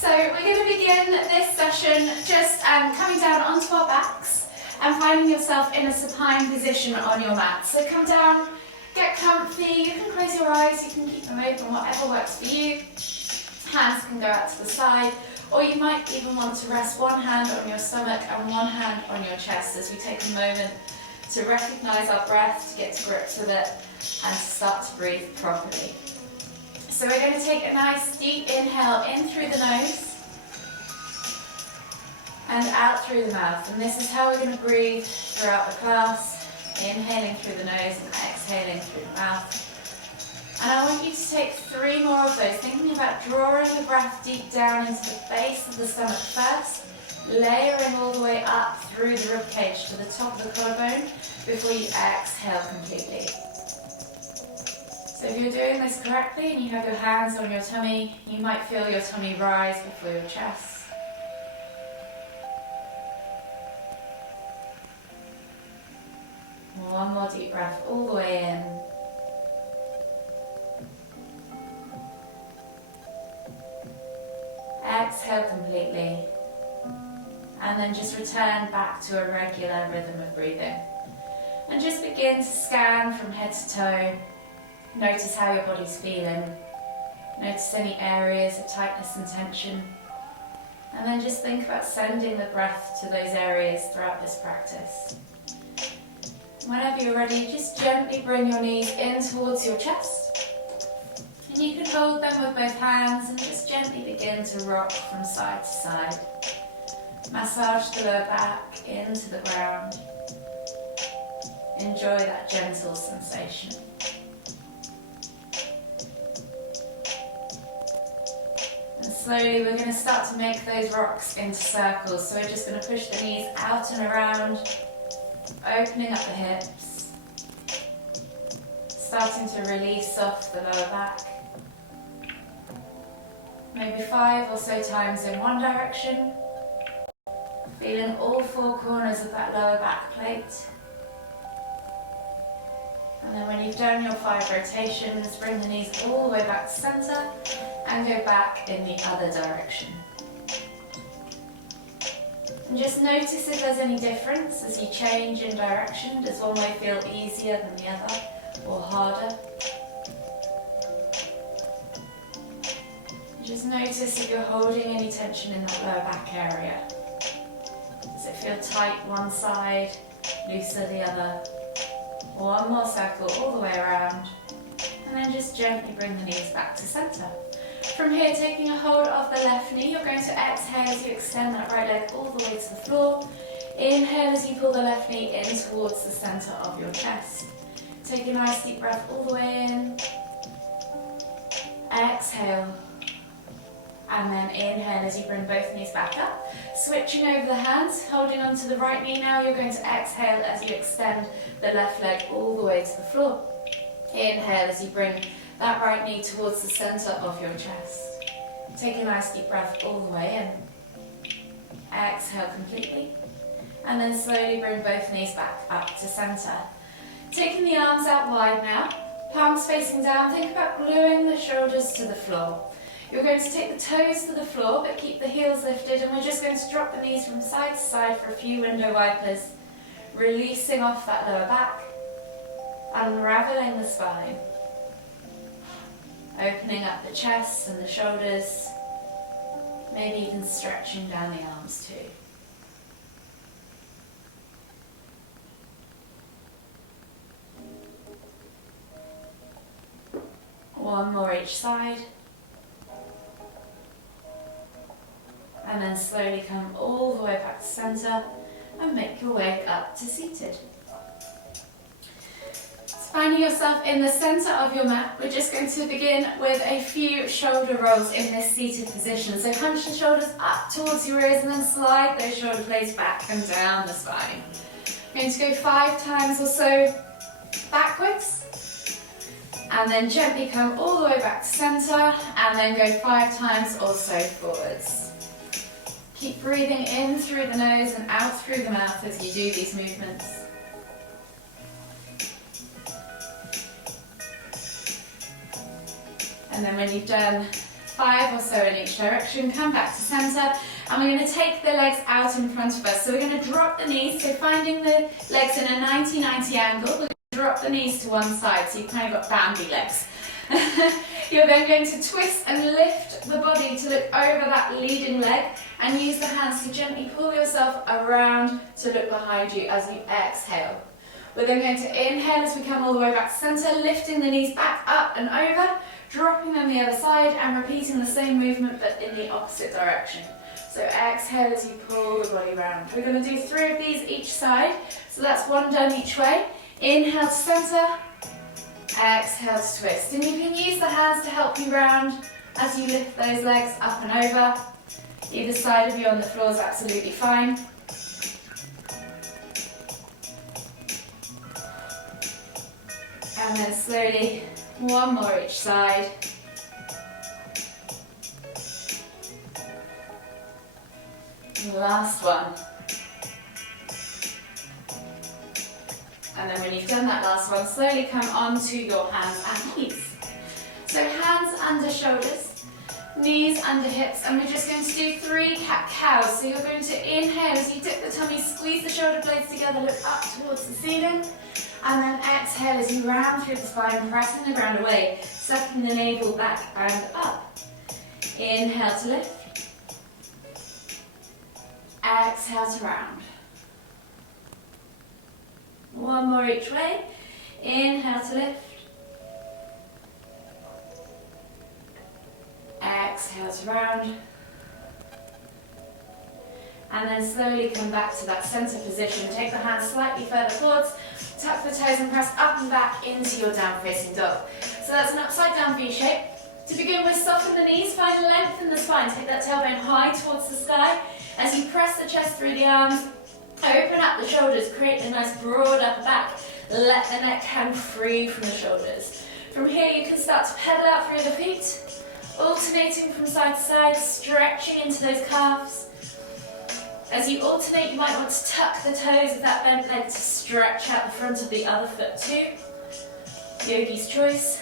So we're going to begin this session just coming down onto our backs and finding yourself in a supine position on your mat. So come down, get comfy, you can close your eyes, you can keep them open, whatever works for you. Hands can go out to the side, or you might even want to rest one hand on your stomach and one hand on your chest as we take a moment to recognize our breath, to get to grips with it, and to start to breathe properly. So we're going to take a nice deep inhale in through the nose and out through the mouth. And this is how we're going to breathe throughout the class, inhaling through the nose and exhaling through the mouth. And I want you to take 3 more of those, thinking about drawing the breath deep down into the base of the stomach first, layering all the way up through the ribcage to the top of the collarbone before you exhale completely. So if you're doing this correctly and you have your hands on your tummy, you might feel your tummy rise before your chest. One more deep breath all the way in. Exhale completely. And then just return back to a regular rhythm of breathing. And just begin to scan from head to toe. Notice how your body's feeling. Notice any areas of tightness and tension. And then just think about sending the breath to those areas throughout this practice. Whenever you're ready, just gently bring your knees in towards your chest. And you can hold them with both hands and just gently begin to rock from side to side. Massage the lower back into the ground. Enjoy that gentle sensation. Slowly we're going to start to make those rocks into circles. So we're just going to push the knees out and around, opening up the hips, starting to release off the lower back. Maybe 5 or so times in one direction, feeling all 4 corners of that lower back plate. And then when you've done your 5 rotations, bring the knees all the way back to center and go back in the other direction. And just notice if there's any difference as you change in direction. Does one way feel easier than the other or harder? Just notice if you're holding any tension in that lower back area. Does it feel tight one side, looser the other? One more circle all the way around, and then just gently bring the knees back to center. From here, taking a hold of the left knee, you're going to exhale as you extend that right leg all the way to the floor. Inhale as you pull the left knee in towards the center of your chest. Take a nice deep breath all the way in. Exhale. And then inhale as you bring both knees back up. Switching over the hands, holding onto the right knee now, you're going to exhale as you extend the left leg all the way to the floor. Inhale as you bring that right knee towards the center of your chest. Take a nice deep breath all the way in. Exhale completely. And then slowly bring both knees back up to center. Taking the arms out wide now, palms facing down, think about gluing the shoulders to the floor. You're going to take the toes to the floor, but keep the heels lifted, and we're just going to drop the knees from side to side for a few window wipers, releasing off that lower back, unraveling the spine, opening up the chest and the shoulders, maybe even stretching down the arms too. One more each side. And then slowly come all the way back to center and make your way up to seated. So finding yourself in the center of your mat, we're just going to begin with a few shoulder rolls in this seated position. So hunch the shoulders up towards your ears and then slide those shoulder blades back and down the spine. We're going to go 5 times or so backwards. And then gently come all the way back to center and then go 5 times or so forwards. Keep breathing in through the nose and out through the mouth as you do these movements. And then when you've done 5 or so in each direction. Come back to center, and we're going to take the legs out in front of us. So we're going to drop the knees, so finding the legs in a 90-90 angle. We're going to drop the knees to one side, so you've kind of got Bambi legs. You're then going to twist and lift the body to look over that leading leg, and use the hands to gently pull yourself around to look behind you as you exhale. We're then going to inhale as we come all the way back to center, lifting the knees back up and over, dropping them the other side, and repeating the same movement but in the opposite direction. So exhale as you pull the body around. We're going to do 3 of these each side, so that's 1 done each way. Inhale to center, exhale to twist. And you can use the hands to help you round as you lift those legs up and over. Either side of you on the floor is absolutely fine. And then slowly, 1 more each side. And the last one. And then when you've done that last one, slowly come onto your hands and knees. So hands under shoulders, knees under hips, and we're just going to do 3 cat-cows. So you're going to inhale as you dip the tummy, squeeze the shoulder blades together, look up towards the ceiling. And then exhale as you round through the spine, pressing the ground away, sucking the navel back and up. Inhale to lift. Exhale to round. 1 more each way. Inhale to lift. Exhale to round. And then slowly come back to that center position. Take the hands slightly further forwards. Tuck the toes and press up and back into your down facing dog. So that's an upside down V shape. To begin with, soften the knees, find length in the spine. Take that tailbone high towards the sky. As you press the chest through the arms, open up the shoulders, create a nice broad upper back. Let the neck hang free from the shoulders. From here you can start to pedal out through the feet, alternating from side to side, stretching into those calves. As you alternate, you might want to tuck the toes of that bent leg to stretch out the front of the other foot too. Yogi's choice.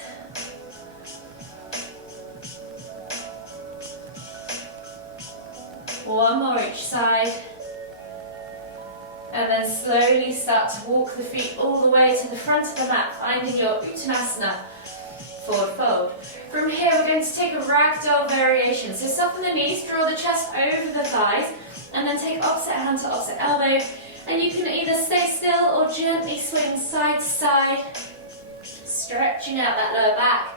One more each side. And then slowly start to walk the feet all the way to the front of the mat, finding your Uttanasana, forward fold. From here we're going to take a Ragdoll variation. So soften the knees, draw the chest over the thighs, and then take opposite hand to opposite elbow. And you can either stay still or gently swing side to side, stretching out that lower back,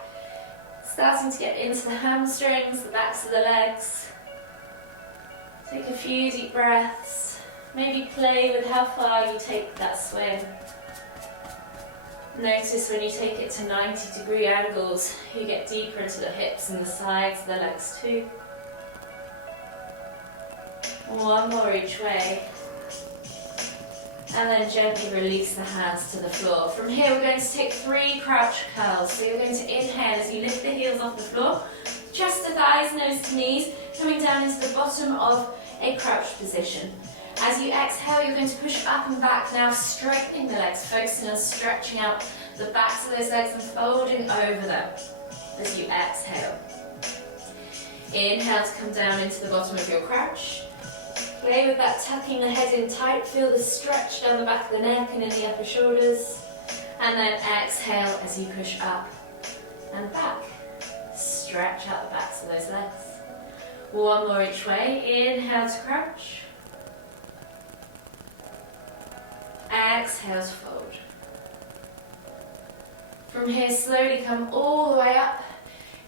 starting to get into the hamstrings, the backs of the legs. Take a few deep breaths. Maybe play with how far you take that swing. Notice when you take it to 90-degree angles, you get deeper into the hips and the sides of the legs too. 1 more each way. And then gently release the hands to the floor. From here we're going to take 3 crouch curls. So you're going to inhale as you lift the heels off the floor, chest to thighs, nose to knees, coming down into the bottom of a crouched position. As you exhale, you're going to push up and back now, straightening the legs, focusing on stretching out the backs of those legs and folding over them as you exhale. Inhale to come down into the bottom of your crouch. Play with that, tucking the head in tight, feel the stretch down the back of the neck and in the upper shoulders. And then exhale as you push up and back. Stretch out the backs of those legs. 1 more each way. Inhale to crouch. Exhale to fold. From here, slowly come all the way up.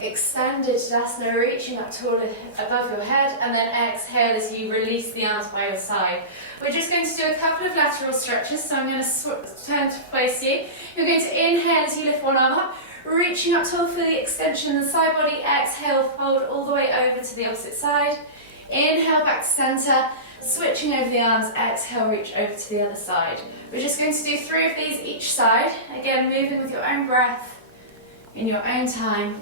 Extended Tadasana, reaching up taller above your head, and then exhale as you release the arms by your side. We're just going to do a couple of lateral stretches, so I'm going to turn to face you. You're going to inhale as you lift one arm up, reaching up tall for the extension of the side body. Exhale, fold all the way over to the opposite side. Inhale back to center, switching over the arms. Exhale, reach over to the other side. We're just going to do 3 of these each side. Again, moving with your own breath, in your own time.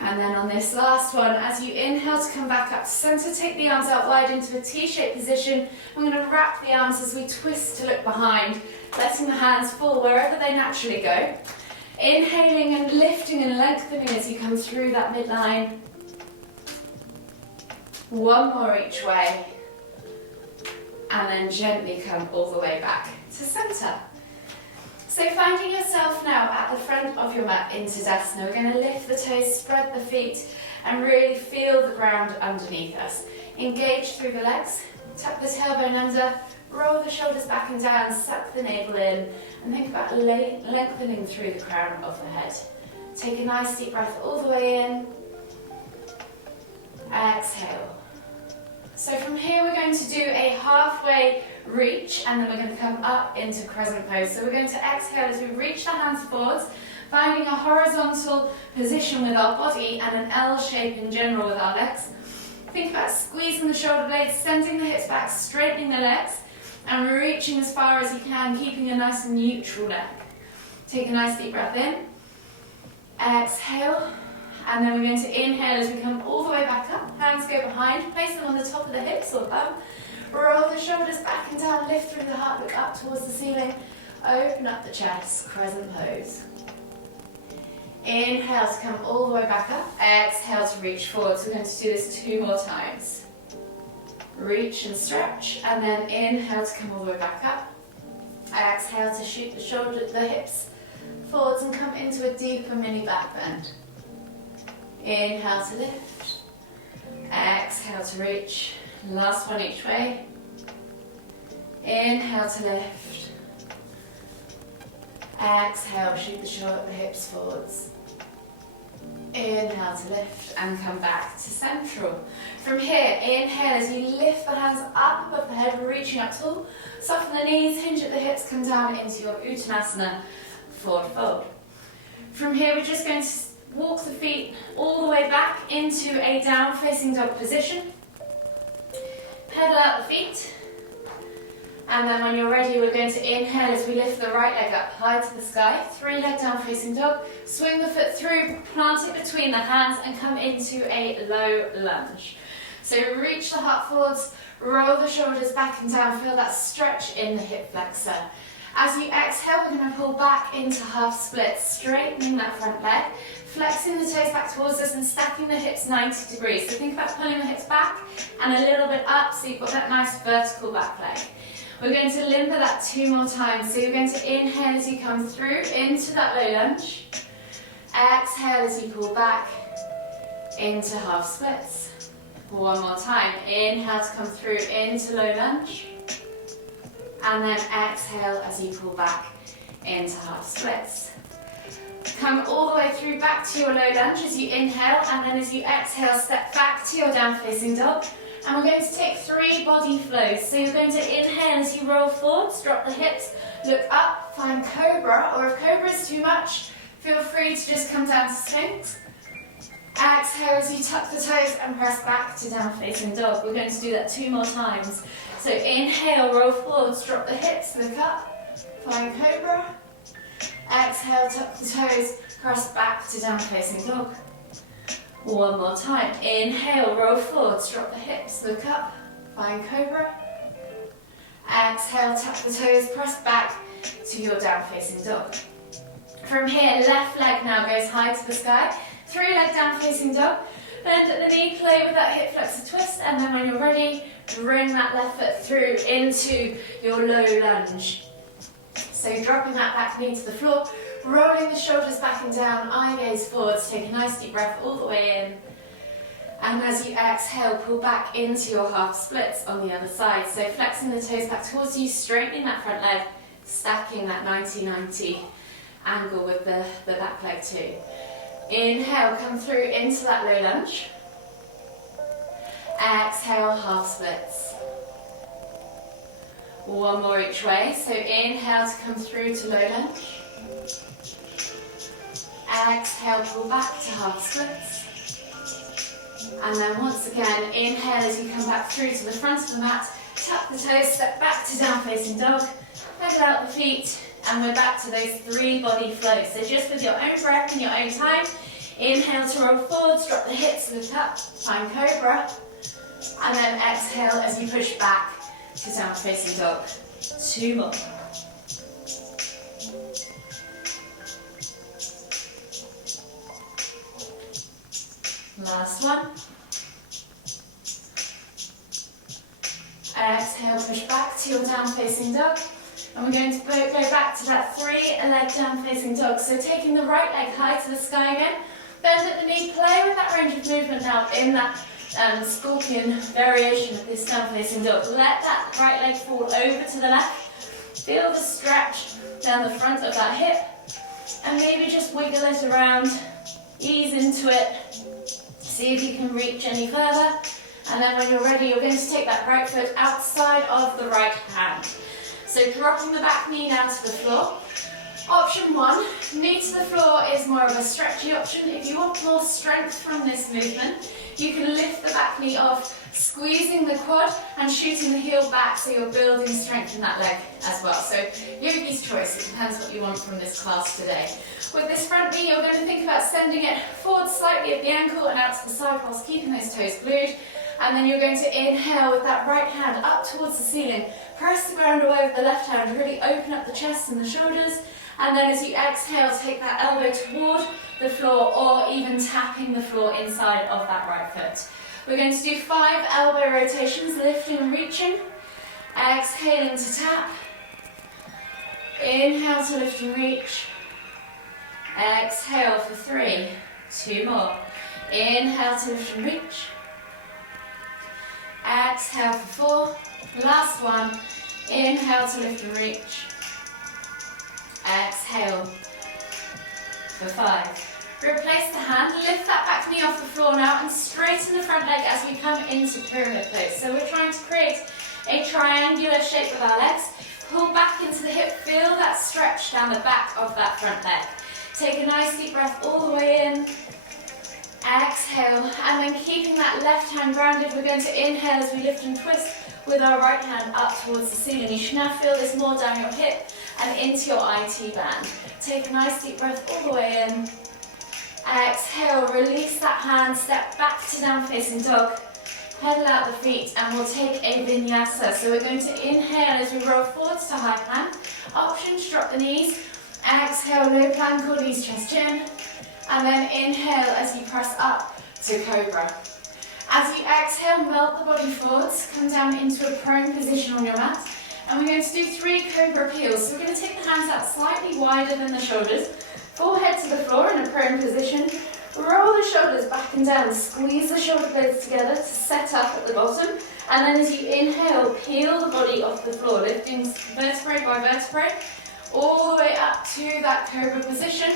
And then on this last one, as you inhale to come back up to center, take the arms out wide into a T-shaped position. I'm going to wrap the arms as we twist to look behind, letting the hands fall wherever they naturally go. Inhaling and lifting and lengthening as you come through that midline. One more each way. And then gently come all the way back to center. So finding yourself now at the front of your mat in Tadasana, we're going to lift the toes, spread the feet, and really feel the ground underneath us. Engage through the legs, tuck the tailbone under, roll the shoulders back and down, suck the navel in, and think about lengthening through the crown of the head. Take a nice deep breath all the way in. Exhale. So from here we're going to do a halfway reach, and then we're going to come up into Crescent Pose. So we're going to exhale as we reach the hands forwards, finding a horizontal position with our body and an L shape in general with our legs. Think about squeezing the shoulder blades, sending the hips back, straightening the legs, and reaching as far as you can, keeping a nice neutral neck. Take a nice deep breath in. Exhale. And then we're going to inhale as we come all the way back up. Hands go behind, place them on the top of the hips or bum. Roll the shoulders back and down, lift through the heart, look up towards the ceiling. Open up the chest, Crescent Pose. Inhale to come all the way back up. Exhale to reach forward. So we're going to do this 2 more times. Reach and stretch, and then inhale to come all the way back up. Exhale to shoot the hips forwards and come into a deeper mini back bend. Inhale to lift. Exhale to reach. Last one each way. Inhale to lift. Exhale, shoot the hips forwards. Inhale to lift and come back to central. From here, inhale as you lift the hands up above the head, reaching up tall. Soften the knees, hinge at the hips, come down into your Uttanasana forward fold. From here, we're just going to walk the feet all the way back into a down facing dog position. Pedal out the feet. And then when you're ready, we're going to inhale as we lift the right leg up high to the sky. 3 leg down facing dog. Swing the foot through, plant it between the hands and come into a low lunge. So reach the heart forwards, roll the shoulders back and down. Feel that stretch in the hip flexor. As you exhale, we're going to pull back into half split, straightening that front leg, flexing the toes back towards us and stacking the hips 90 degrees. So think about pulling the hips back and a little bit up so you've got that nice vertical back leg. We're going to limber that 2 more times. So you're going to inhale as you come through into that low lunge. Exhale as you pull back into half splits. 1 more time. Inhale to come through into low lunge. And then exhale as you pull back into half splits. Come all the way through back to your low lunge as you inhale, and then as you exhale, step back to your down facing dog. And we're going to take 3 body flows. So you're going to inhale as you roll forwards, drop the hips, look up, find Cobra, or if Cobra is too much, feel free to just come down to Sphinx. Exhale as you tuck the toes and press back to down facing dog. We're going to do that 2 more times. So inhale, roll forwards, drop the hips, look up, find Cobra. Exhale, tuck the toes, press back to down facing dog. 1 more time. Inhale, roll forwards, drop the hips, look up, find Cobra. Exhale, tuck the toes, press back to your down facing dog. From here, left leg now goes high to the sky. 3 leg down facing dog. Bend at the knee, play with that hip flexor twist, and then when you're ready, bring that left foot through into your low lunge. So you're dropping that back knee to the floor, rolling the shoulders back and down, eye gaze forwards, take a nice deep breath all the way in. And as you exhale, pull back into your half splits on the other side. So flexing the toes back towards you, straightening that front leg, stacking that 90-90 angle with the back leg too. Inhale, come through into that low lunge. Exhale, half splits. 1 more each way. So inhale to come through to low lunge. Exhale, pull back to half splits. And then once again, inhale as you come back through to the front of the mat. Tuck the toes, step back to down facing dog. Pedal out the feet. And we're back to those 3 body flows. So just with your own breath and your own time. Inhale to roll forwards, drop the hips, look up, find Cobra. And then exhale as you push back to down facing dog. 2 more. Last one. Exhale, push back to your down facing dog. And we're going to go back to that 3-leg down facing dog. So taking the right leg high to the sky again. Bend at the knee, play with that range of movement now in that scorpion variation of this down facing dog. Let that right leg fall over to the left. Feel the stretch down the front of that hip. And maybe just wiggle it around. Ease into it. See if you can reach any further. And then when you're ready, you're going to take that right foot outside of the right hand. So dropping the back knee down to the floor. Option 1, knee to the floor is more of a stretchy option. If you want more strength from this movement, you can lift the back knee off, squeezing the quad and shooting the heel back so you're building strength in that leg as well. So yogi's choice, it depends what you want from this class today. With this front knee, you're going to think about sending it forward slightly at the ankle and out to the side whilst keeping those toes glued. And then you're going to inhale with that right hand up towards the ceiling. Press the ground away with the left hand, really open up the chest and the shoulders. And then as you exhale, take that elbow toward the floor or even tapping the floor inside of that right foot. We're going to do 5 elbow rotations, lifting and reaching. Exhaling to tap. Inhale to lift and reach. Exhale for 3. 2 more. Inhale to lift and reach. Exhale for 4. Last one. Inhale to lift and reach. Exhale for 5. Replace the hand, lift that back knee off the floor now and straighten the front leg as we come into pyramid pose. So we're trying to create a triangular shape with our legs. Pull back into the hip, feel that stretch down the back of that front leg. Take a nice deep breath all the way in. Exhale, and then keeping that left hand grounded, we're going to inhale as we lift and twist with our right hand up towards the ceiling. You should now feel this more down your hip and into your IT band. Take a nice deep breath all the way in. Exhale, release that hand, step back to down facing dog. Pedal out the feet and we'll take a vinyasa. So we're going to inhale as we roll forwards to high plank. Option to drop the knees. Exhale, low plank or knees chest in. And then inhale as you press up to Cobra. As you exhale, melt the body forwards, come down into a prone position on your mat. And we're going to do 3 Cobra peels. So we're going to take the hands out slightly wider than the shoulders. Forehead to the floor in a prone position. Roll the shoulders back and down. Squeeze the shoulder blades together to set up at the bottom. And then as you inhale, peel the body off the floor, lifting vertebrae by vertebrae, all the way up to that Cobra position.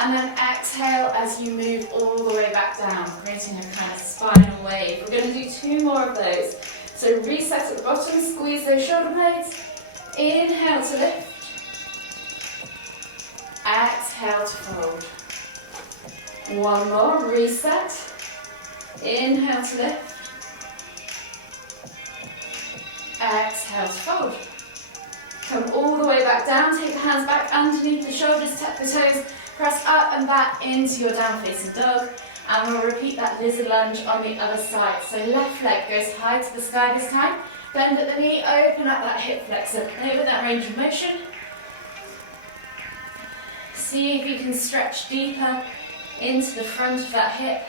And then exhale as you move all the way back down, creating a kind of spinal wave. We're going to do 2 more of those. So reset at the bottom, squeeze those shoulder blades. Inhale to lift. Exhale to fold. 1 more, reset. Inhale to lift. Exhale to fold. Come all the way back down, take the hands back underneath the shoulders, tap the toes. Press up and back into your down facing dog, and we'll repeat that lizard lunge on the other side. So left leg goes high to the sky this time. Bend at the knee, open up that hip flexor, play with that range of motion. See if you can stretch deeper into the front of that hip.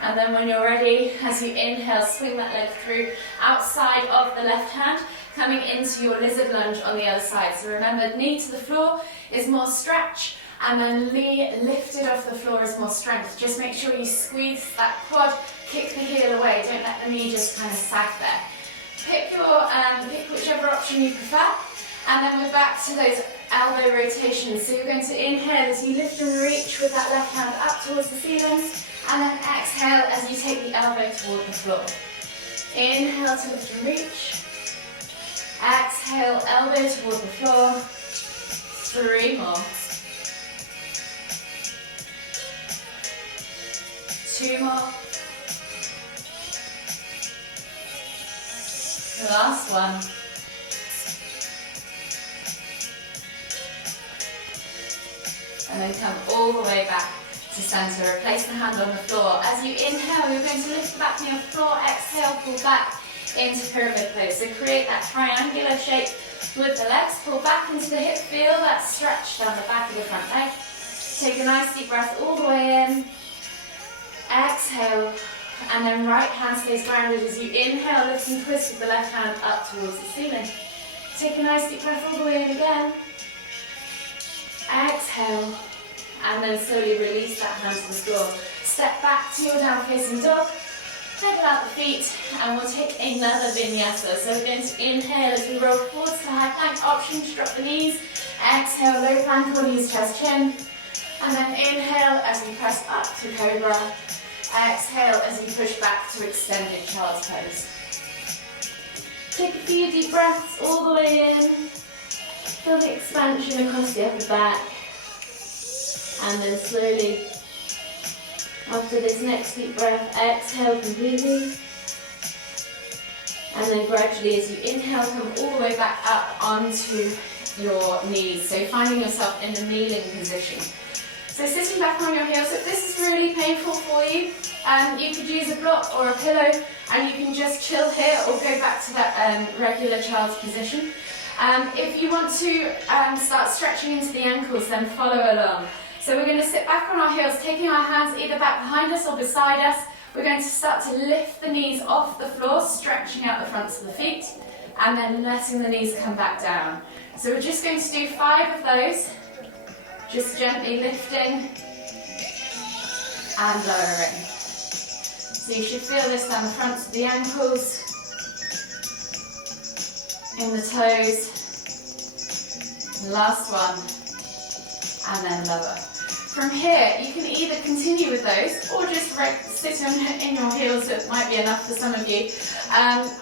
And then when you're ready, as you inhale, swing that leg through outside of the left hand, coming into your lizard lunge on the other side. So remember, knee to the floor is more stretch. And then lifted off the floor is more strength. Just make sure you squeeze that quad, kick the heel away. Don't let the knee just kind of sag there. Pick whichever option you prefer. And then we're back to those elbow rotations. So you're going to inhale as you lift and reach with that left hand up towards the ceiling. And then exhale as you take the elbow toward the floor. Inhale to lift and reach. Exhale, elbow toward the floor. 3 more. 2 more. The last one. And then come all the way back to center. Replace the hand on the floor. As you inhale, you're going to lift the back knee off the floor. Exhale, pull back into pyramid pose. So create that triangular shape with the legs. Pull back into the hip. Feel that stretch down the back of the front leg. Take a nice deep breath all the way in. Exhale, and then right hand stays grounded as you inhale, lift and twist with the left hand up towards the ceiling. Take a nice deep breath all the way in again. Exhale, and then slowly release that hand to the floor. Step back to your down facing dog. Pedal out the feet, and we'll take another vinyasa. So we're going to inhale as we roll forwards to high plank. Option to drop the knees. Exhale, low plank or knees, chest, chin. And then inhale as we press up to Cobra. Exhale as you push back to extended child's pose. Take a few deep breaths all the way in. Feel the expansion across the upper back. And then slowly, after this next deep breath, exhale completely. And then gradually as you inhale, come all the way back up onto your knees. So finding yourself in the kneeling position. So sitting back on your heels, if this is really painful for you, you could use a block or a pillow and you can just chill here or go back to that regular child's position. If you want to start stretching into the ankles, then follow along. So we're going to sit back on our heels, taking our hands either back behind us or beside us. We're going to start to lift the knees off the floor, stretching out the fronts of the feet, and then letting the knees come back down. So we're just going to do 5 of those, just gently lifting and lowering. So you should feel this down the fronts of the ankles, in the toes. Last one, and then lower. From here, you can either continue with those or just sit in your heels, it might be enough for some of you,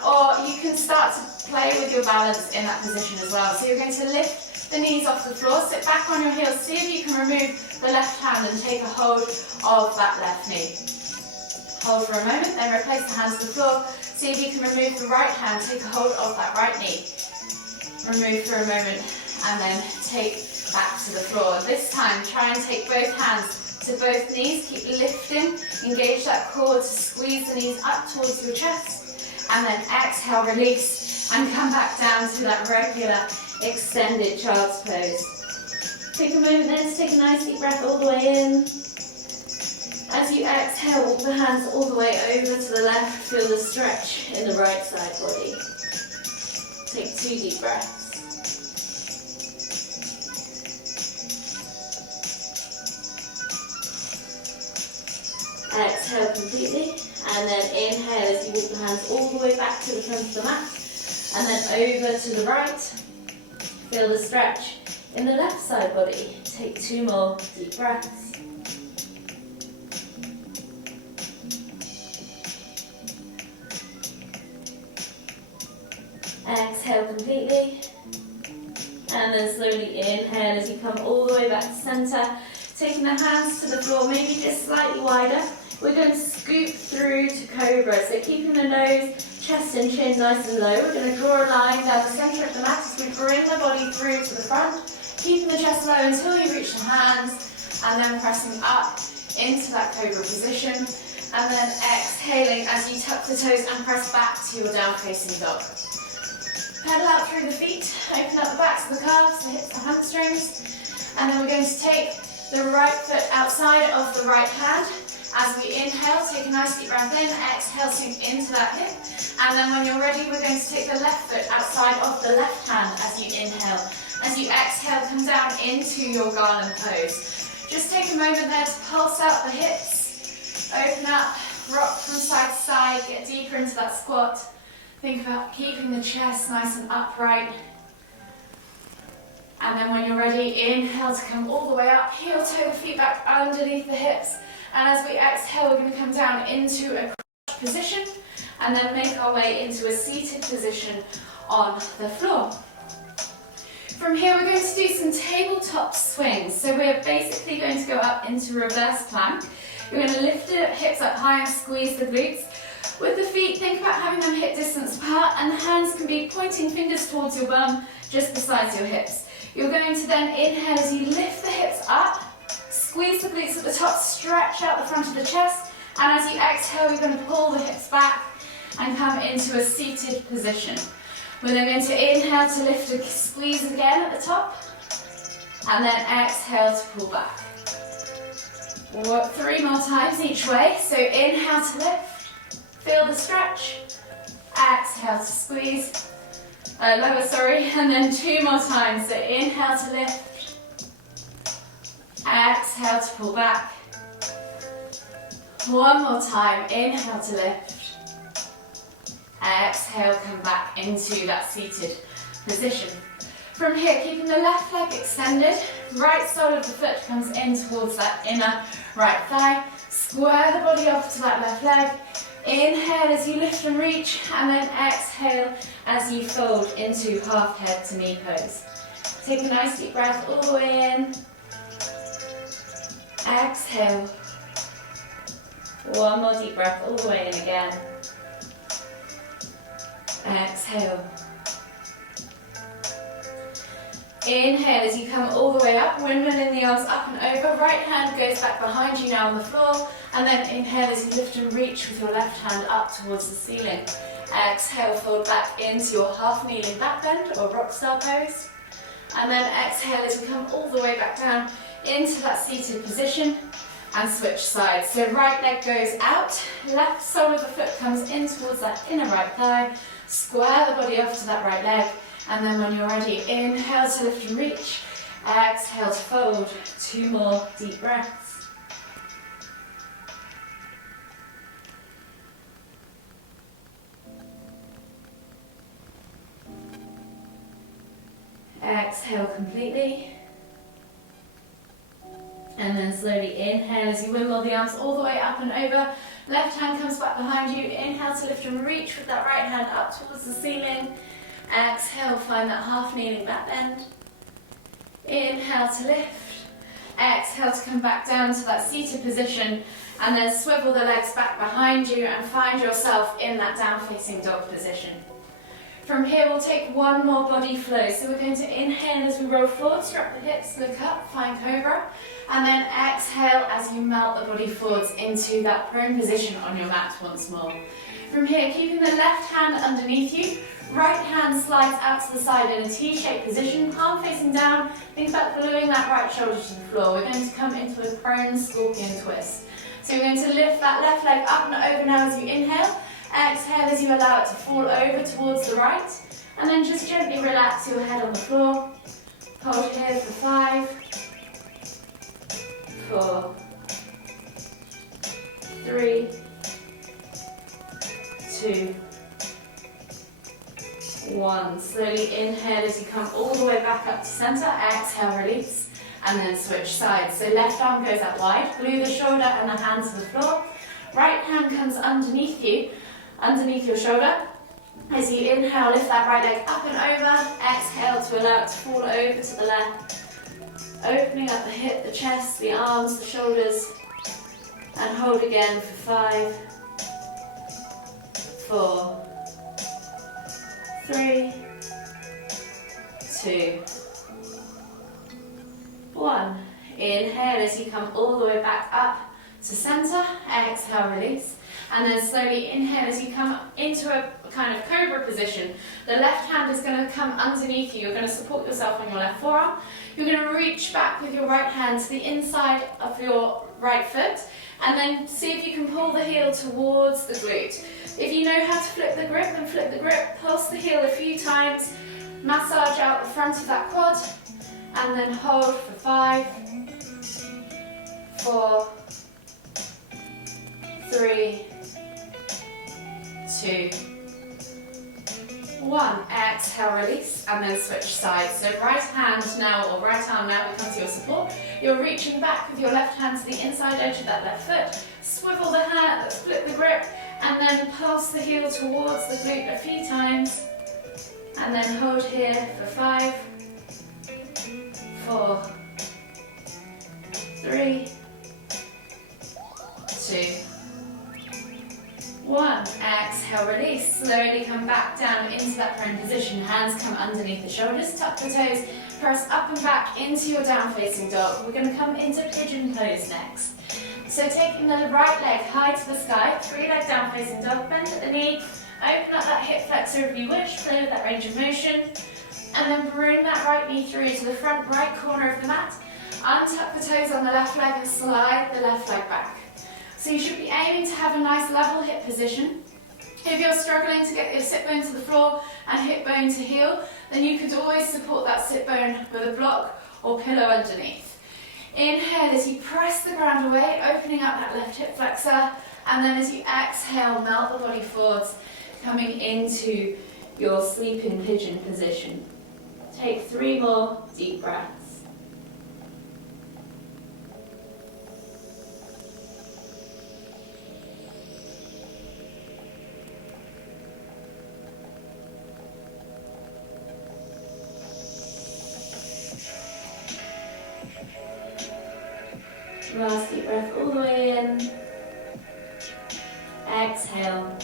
or you can start to play with your balance in that position as well. So you're going to lift the knees off the floor, sit back on your heels, see if you can remove the left hand and take a hold of that left knee. Hold for a moment, then replace the hands to the floor, see if you can remove the right hand, take a hold of that right knee. Remove for a moment and then take back to the floor. This time, try and take both hands to both knees. Keep lifting. Engage that core to squeeze the knees up towards your chest. And then exhale, release, and come back down to that regular extended child's pose. Take a moment then to take a nice deep breath all the way in. As you exhale, walk the hands all the way over to the left. Feel the stretch in the right side body. Take 2 deep breaths. Exhale completely, and then inhale as you walk the hands all the way back to the front of the mat, and then over to the right. Feel the stretch in the left side body. Take 2 more deep breaths. Exhale completely, and then slowly inhale as you come all the way back to centre, taking the hands to the floor, maybe just slightly wider. We're going to scoop through to Cobra, so keeping the nose, chest and chin nice and low. We're going to draw a line down the centre of the mat as we bring the body through to the front, keeping the chest low until you reach the hands, and then pressing up into that Cobra position, and then exhaling as you tuck the toes and press back to your down facing dog. Pedal out through the feet, open up the backs of the calves, the hips, the hamstrings, and then we're going to take the right foot outside of the right hand. As we inhale, take a nice deep breath in, exhale, sink into that hip, and then when you're ready, we're going to take the left foot outside of the left hand as you inhale. As you exhale, come down into your garland pose. Just take a moment there to pulse out the hips, open up, rock from side to side, get deeper into that squat. Think about keeping the chest nice and upright. And then when you're ready, inhale to come all the way up, heel toe the feet back underneath the hips. And as we exhale, we're going to come down into a crouch position and then make our way into a seated position on the floor. From here, we're going to do some tabletop swings. So we're basically going to go up into reverse plank. You're going to lift the hips up high and squeeze the glutes. With the feet, think about having them hip distance apart, and the hands can be pointing fingers towards your bum, just beside your hips. You're going to then inhale as you lift the hips up, squeeze the glutes at the top, stretch out the front of the chest, and as you exhale, you're going to pull the hips back and come into a seated position. We're then going to inhale to lift and squeeze again at the top, and then exhale to pull back. Work 3 more times each way. So inhale to lift, feel the stretch. Exhale to squeeze, lower, sorry, and then 2 more times. So inhale to lift, exhale to pull back. 1 more time, inhale to lift, exhale, come back into that seated position. From here, keeping the left leg extended, right sole of the foot comes in towards that inner right thigh. Square the body off to that left leg. Inhale as you lift and reach, and then exhale as you fold into half head to knee pose. Take a nice deep breath all the way in. Exhale. 1 more deep breath all the way in again. Exhale. Inhale as you come all the way up, windmilling the arms up and over. Right hand goes back behind you now on the floor. And then inhale as you lift and reach with your left hand up towards the ceiling. Exhale, fold back into your half kneeling back bend or rock star pose. And then exhale as you come all the way back down into that seated position and switch sides. So right leg goes out, left sole of the foot comes in towards that inner right thigh. Square the body off to that right leg. And then when you're ready, inhale to lift and reach. Exhale to fold. 2 more deep breaths. Exhale completely. And then slowly inhale as you windmill the arms all the way up and over. Left hand comes back behind you. Inhale to lift and reach with that right hand up towards the ceiling. Exhale, find that half kneeling back bend. Inhale to lift. Exhale to come back down to that seated position. And then swivel the legs back behind you and find yourself in that down facing dog position. From here, we'll take 1 more body flow. So we're going to inhale as we roll forward, strap the hips, look up, find Cobra. And then exhale as you melt the body forwards into that prone position on your mat once more. From here, keeping the left hand underneath you, right hand slides out to the side in a T-shaped position, palm facing down. Think about gluing that right shoulder to the floor. We're going to come into a prone scorpion twist. So you're going to lift that left leg up and over now as you inhale. Exhale as you allow it to fall over towards the right. And then just gently relax your head on the floor. Hold here for 5, 4, 3, 2, 1. Slowly inhale as you come all the way back up to center. Exhale, release. And then switch sides. So left arm goes out wide. Glue the shoulder and the hand to the floor. Right hand comes underneath you, underneath your shoulder. As you inhale, lift that right leg up and over. Exhale to allow it to fall over to the left. Opening up the hip, the chest, the arms, the shoulders. And hold again for 5, 4, 3, 2, 1. Inhale as you come all the way back up to center. Exhale, release. And then slowly inhale as you come into a kind of cobra position. The left hand is going to come underneath you. You're going to support yourself on your left forearm. You're going to reach back with your right hand to the inside of your right foot. And then see if you can pull the heel towards the glute. If you know how to flip the grip, then flip the grip. Pulse the heel a few times. Massage out the front of that quad. And then hold for 5, 4, 3, 2, 1. Exhale, release, and then switch sides. So right hand now, or right arm now will come to your support. You're reaching back with your left hand to the inside edge of that left foot. Swivel the hand, split the grip, and then pulse the heel towards the glute a few times. And then hold here for 5, 4, 3, 2, 1. Exhale, release. Slowly come back down into that prone position. Hands come underneath the shoulders, tuck the toes, press up and back into your down facing dog. We're going to come into Pigeon Pose next. So taking the right leg high to the sky, 3-leg down facing dog, bend at the knee, open up that hip flexor if you wish, play with that range of motion, and then bring that right knee through to the front right corner of the mat. Untuck the toes on the left leg and slide the left leg back. So you should be aiming to have a nice level hip position. If you're struggling to get your sit bone to the floor and hip bone to heel, then you could always support that sit bone with a block or pillow underneath. Inhale as you press the ground away, opening up that left hip flexor, and then as you exhale, melt the body forwards, coming into your sleeping pigeon position. Take 3 more deep breaths. Last deep breath all the way in. Exhale.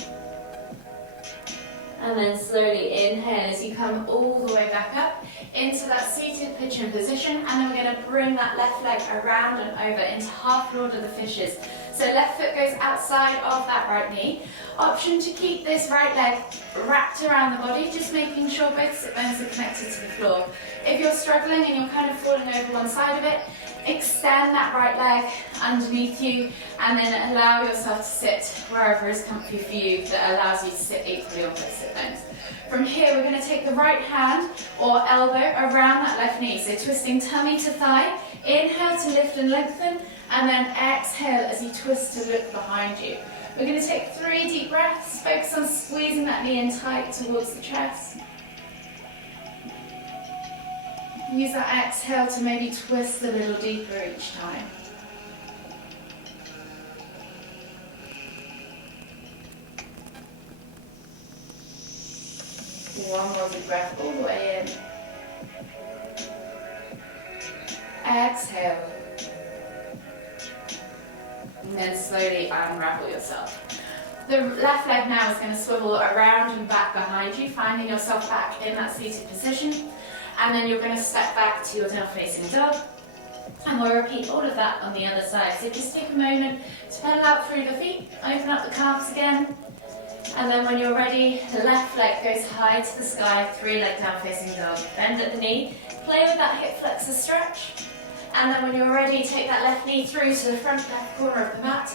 And then slowly inhale as you come all the way back up into that seated pigeon position. And then we're going to bring that left leg around and over into half lord of the fishes. So left foot goes outside of that right knee. Option to keep this right leg wrapped around the body, just making sure both sit bones are connected to the floor. If you're struggling and you're kind of falling over one side of it, extend that right leg underneath you and then allow yourself to sit wherever is comfy for you that allows you to sit equally on both sit bones. From here we're going to take the right hand or elbow around that left knee, so twisting tummy to thigh. Inhale to lift and lengthen, and then exhale as you twist to look behind you. We're going to take 3 deep breaths, focus on squeezing that knee in tight towards the chest. Use that exhale to maybe twist a little deeper each time. One more deep breath all the way in. Exhale. And then slowly unravel yourself. The left leg now is going to swivel around and back behind you, finding yourself back in that seated position. And then you're going to step back to your down-facing dog. And we'll repeat all of that on the other side. So just take a moment to pedal out through the feet, open up the calves again. And then when you're ready, the left leg goes high to the sky, 3-leg down-facing dog. Bend at the knee, play with that hip flexor stretch. And then when you're ready, take that left knee through to the front left corner of the mat.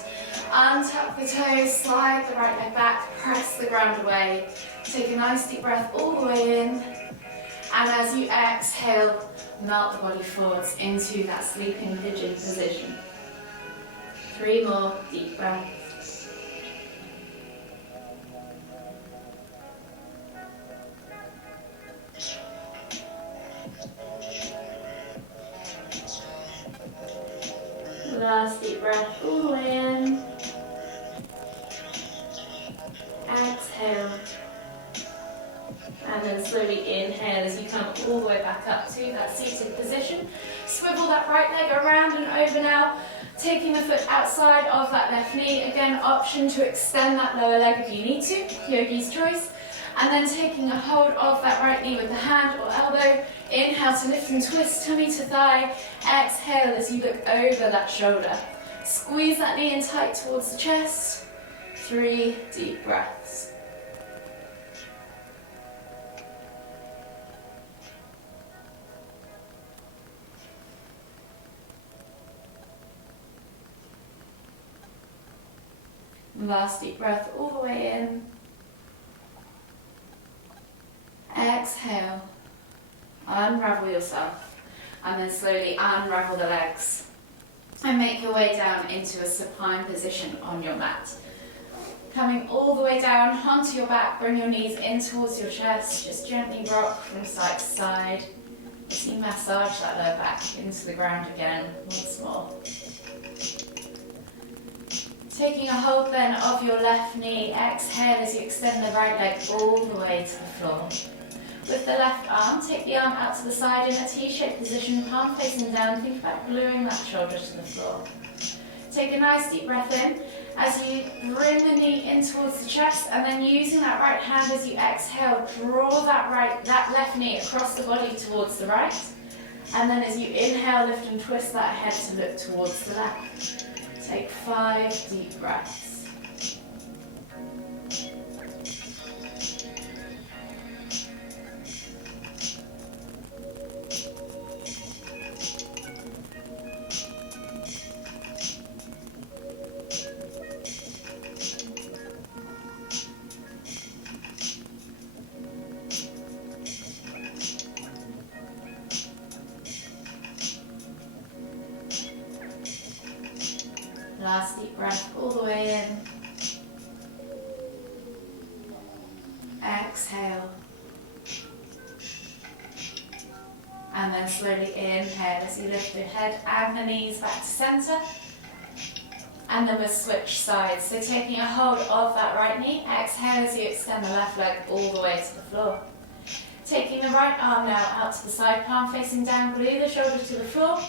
Untuck the toes, slide the right leg back, press the ground away. Take a nice deep breath all the way in. And as you exhale, melt the body forwards into that sleeping pigeon position. 3 more deep breaths. Last deep breath all the way in. Exhale. And then slowly inhale as you come all the way back up to that seated position. Swivel that right leg around and over now, taking the foot outside of that left knee. Again, option to extend that lower leg if you need to, yogi's choice. And then taking a hold of that right knee with the hand or elbow. Inhale to lift and twist, tummy to thigh. Exhale as you look over that shoulder. Squeeze that knee in tight towards the chest. 3 deep breaths. Last deep breath all the way in. Exhale. Unravel yourself. And then slowly unravel the legs. And make your way down into a supine position on your mat. Coming all the way down onto your back, bring your knees in towards your chest. Just gently rock from side to side. As you massage that lower back into the ground again once more. Taking a hold then of your left knee, exhale as you extend the right leg all the way to the floor. With the left arm, take the arm out to the side in a T-shaped position, palm facing down, think about gluing that shoulder to the floor. Take a nice deep breath in as you bring the knee in towards the chest, and then using that right hand as you exhale, draw that left knee across the body towards the right. And then as you inhale, lift and twist that head to look towards the left. Take 5 deep breaths. Last deep breath all the way in. Exhale. And then slowly inhale as you lift your head and the knees back to center. And then we'll switch sides. So taking a hold of that right knee, exhale as you extend the left leg all the way to the floor. Taking the right arm now out to the side, palm facing down, glue the shoulder to the floor.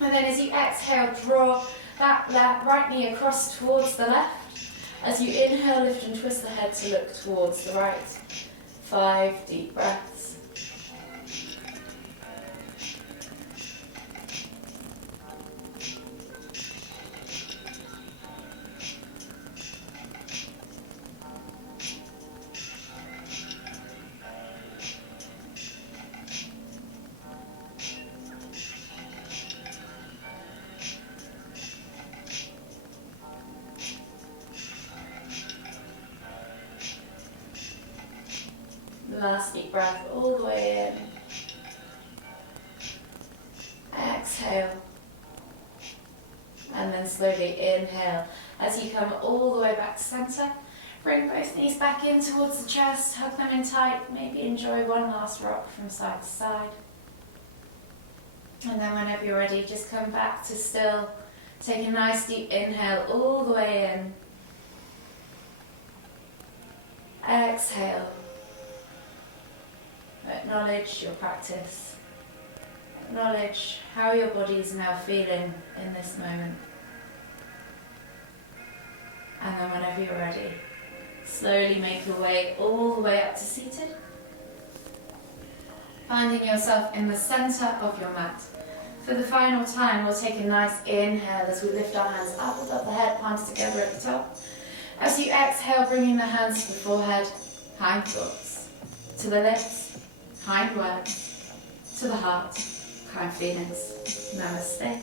And then as you exhale, draw that right knee across towards the left. As you inhale, lift and twist the head to look towards the right. 5 deep breaths. Last deep breath all the way in. Exhale. And then slowly inhale. As you come all the way back to center, bring both knees back in towards the chest, hug them in tight, maybe enjoy one last rock from side to side. And then whenever you're ready, just come back to still. Take a nice deep inhale all the way in. Exhale. Acknowledge your practice. Acknowledge how your body is now feeling in this moment. And then whenever you're ready, slowly make your way all the way up to seated. Finding yourself in the center of your mat. For the final time, we'll take a nice inhale as we lift our hands up above the head, palms together at the top. As you exhale, bringing the hands to the forehead, kind thoughts, to the lips, kind words, to the heart, kind feelings. Namaste.